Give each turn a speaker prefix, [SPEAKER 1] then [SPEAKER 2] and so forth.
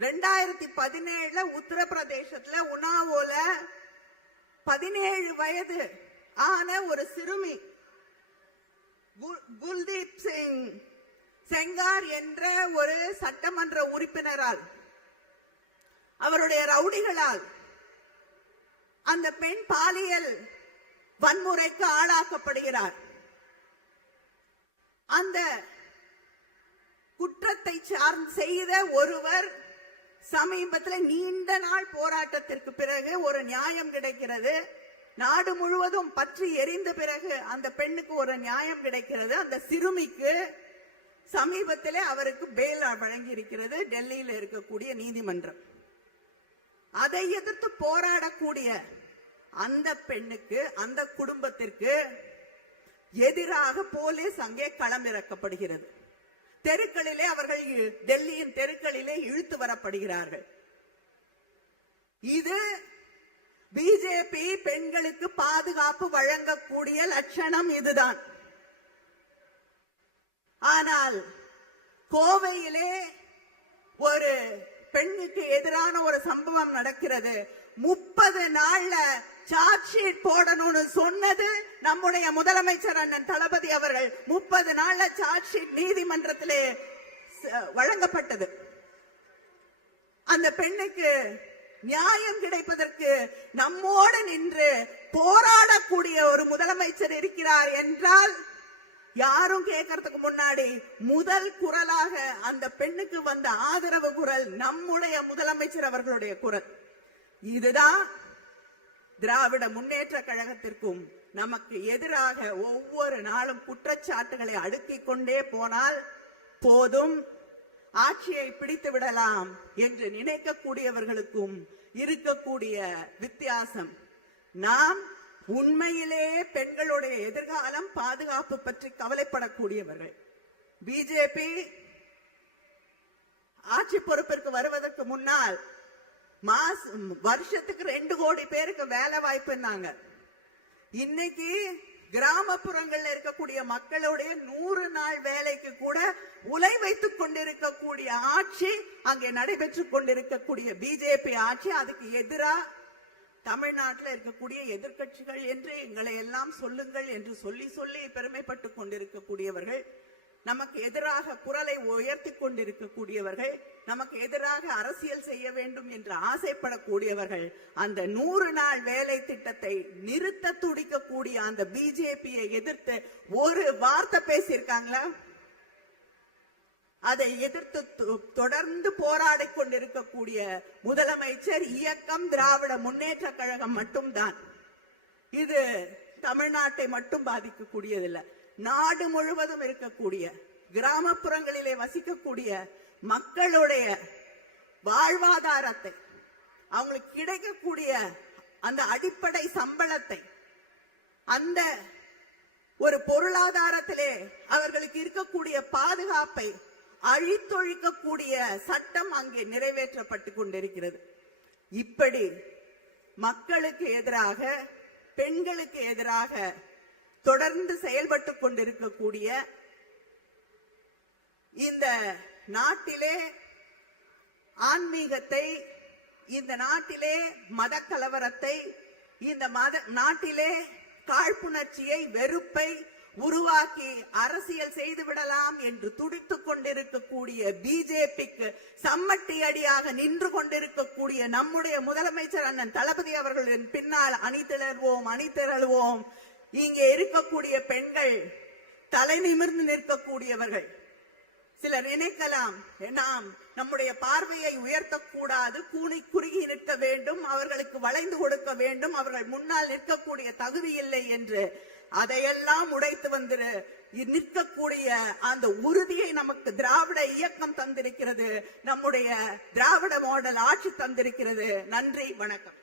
[SPEAKER 1] ரெண்டாயிரத்தி பதினேழுல உத்தரப்பிரதேசத்துல உனாவோல பதினேழு வயது ஆன ஒரு சிறுமி குல்தீப் சிங் செங்கார் என்ற ஒரு சட்டமன்ற உறுப்பினரால் அவருடைய ரவுடிகளால் அந்த பெண் பாலியல் வன்முறைக்கு ஆளாக்கப்படுகிறார். அந்த குற்றத்தை சார்ந்து செய்த ஒருவர் சமீபத்தில் நீண்ட நாள் போராட்டத்திற்கு பிறகு ஒரு நியாயம் கிடைக்கிறது. நாடு முழுவதும் பற்றி எரிந்த பிறகு அந்த பெண்ணுக்கு ஒரு நியாயம் கிடைக்கிறது. அந்த சிறுமிக்கு சமீபத்திலே அவருக்கு பெயில் வழங்கி இருக்கிறது டெல்லியில் இருக்கக்கூடிய நீதிமன்றம். அதை எதிர்த்து போராடக்கூடிய அந்த பெண்ணுக்கு அந்த குடும்பத்திற்கு எதிராக போலீஸ் அங்கே களமிறக்கப்படுகிறது. தெருக்களிலே அவர்கள் டெல்லியின் தெருக்களிலே இழுத்து வரப்படுகிறார்கள். இது பிஜேபி பெண்களுக்கு பாதுகாப்பு வழங்கக்கூடிய லட்சணம் இதுதான். ஆனால் கோவையிலே ஒரு பெண்ணுக்கு எதிரான ஒரு சம்பவம் நடக்கிறது. முப்பது நாள்ல சார்ஜ் ஷீட் போடணும்னு சொன்னது நம்முடைய முதலமைச்சர் அண்ணன் தளபதி அவர்கள். முப்பது நாள்ல சார்ஜ் ஷீட் நீதிமன்றத்திலே வழங்கப்பட்டது. அந்த பெண்ணுக்கு நியாயம் கிடைப்பதற்கு நம்மோடு நின்று போராடக்கூடிய ஒரு முதலமைச்சர் இருக்கிறார் என்றால் யாரும் கேட்கறதுக்கு முன்னாடி முதல் குரலாக அந்த பெண்ணுக்கு வந்த ஆதரவு குரல் நம்முடைய முதலமைச்சர் அவர்களுடைய குரல். இதுதான் திராவிட முன்னேற்ற கழகத்திற்கும் நமக்கு எதிராக ஒவ்வொரு நாளும் குற்றச்சாட்டுகளை அடுக்கிக் கொண்டே போனால் போதும். ஆட்சியை பிடித்து விடலாம் என்று நினைக்கக்கூடியவர்களுக்கும் இருக்கக்கூடிய வித்தியாசம். நாம் உண்மையிலே பெண்களுடைய எதிர்காலம் பாதுகாப்பு பற்றி கவலைப்படக்கூடியவர்கள். பிஜேபி ஆட்சி பொறுப்பிற்கு வருவதற்கு முன்னால் மாச வருஷத்துக்கு ரெண்டு கோடி பேருக்கு வேலை வாய்ப்புன்னாங்க இன்னைக்கு கிராமப்புறங்கள்ல இருக்கக்கூடிய மக்களுடைய நூறு நாள் வேலைக்கு கூட உலை வைத்துக் கொண்டிருக்கக்கூடிய ஆட்சி அங்கே நடைபெற்று கொண்டிருக்கக்கூடிய பிஜேபி ஆட்சி அதுக்கு எதிரா தமிழ்நாட்டில் இருக்கக்கூடிய எதிர்க்கட்சிகள் என்று எங்களை எல்லாம் சொல்லுங்கள் என்று சொல்லி சொல்லி பெருமைப்பட்டு கொண்டிருக்கக்கூடியவர்கள் நமக்கு எதிராக குரலை உயர்த்தி கொண்டிருக்கக்கூடியவர்கள் நமக்கு எதிராக அரசியல் செய்ய வேண்டும் என்று ஆசைப்படக்கூடியவர்கள் அந்த நூறு நாள் வேலை திட்டத்தை நிறுத்த துடிக்கக்கூடிய அந்த பிஜேபியை எதிர்த்து ஒரு வார்த்தை பேசியிருக்காங்களா? அதை எதிர்த்து தொ- தொடர்ந்து போராடிக் கொண்டிருக்கக்கூடிய முதலமைச்சர் இயக்கம் திராவிட முன்னேற்ற கழகம் மட்டும்தான். இது தமிழ்நாட்டை மட்டும் பாதிக்கக்கூடியதில்லை. நாடு முழுவதும் இருக்கக்கூடிய கிராமப்புறங்களிலே வசிக்கக்கூடிய மக்களுடைய வாழ்வாதாரத்தை அவங்களுக்கு கிடைக்கக்கூடிய அந்த அடிப்படை சம்பளத்தை அந்த ஒரு பொருளாதாரத்திலே அவர்களுக்கு இருக்கக்கூடிய பாதுகாப்பை அழித்தொழிக்கக்கூடிய சட்டம் அங்கே நிறைவேற்றப்பட்டு கொண்டிருக்கிறது. இப்படி மக்களுக்கு எதிராக பெண்களுக்கு எதிராக தொடர்ந்து செயல்பட்டு கொண்டிருக்கக்கூடிய இந்த நாட்டிலே ஆன்மீகத்தை இந்த நாட்டிலே மத கலவரத்தை இந்த மத நாட்டிலே காழ்ப்புணர்ச்சியை வெறுப்பை உருவாக்கி அரசியல் செய்து விடலாம் என்று துடித்து கொண்டிருக்கக்கூடிய பிஜேபிக்கு சம்மட்டி அடியாக நின்று கொண்டிருக்கக்கூடிய நம்முடைய முதலமைச்சர் அண்ணன் தளபதி அவர்களின் பின்னால் அணிதிரள்வோம் அணிதிரள்வோம். இங்கே இருக்கக்கூடிய பெண்கள் தலை நிமிர்ந்து நிற்கக்கூடியவர்கள். சிலர் நினைக்கலாம் நாம் நம்முடைய பார்வையை உயர்த்தக்கூடாது கூனி குறுகி நிற்க வேண்டும் அவர்களுக்கு வளைந்து கொடுக்க வேண்டும் அவர்கள் முன்னால் நிற்கக்கூடிய தகுதி இல்லை என்று அதையெல்லாம் உடைத்து வந்து நிற்கக்கூடிய அந்த உறுதியை நமக்கு திராவிட இயக்கம் தந்திருக்கிறது நம்முடைய திராவிட மாடல் ஆட்சி தந்திருக்கிறது. நன்றி வணக்கம்.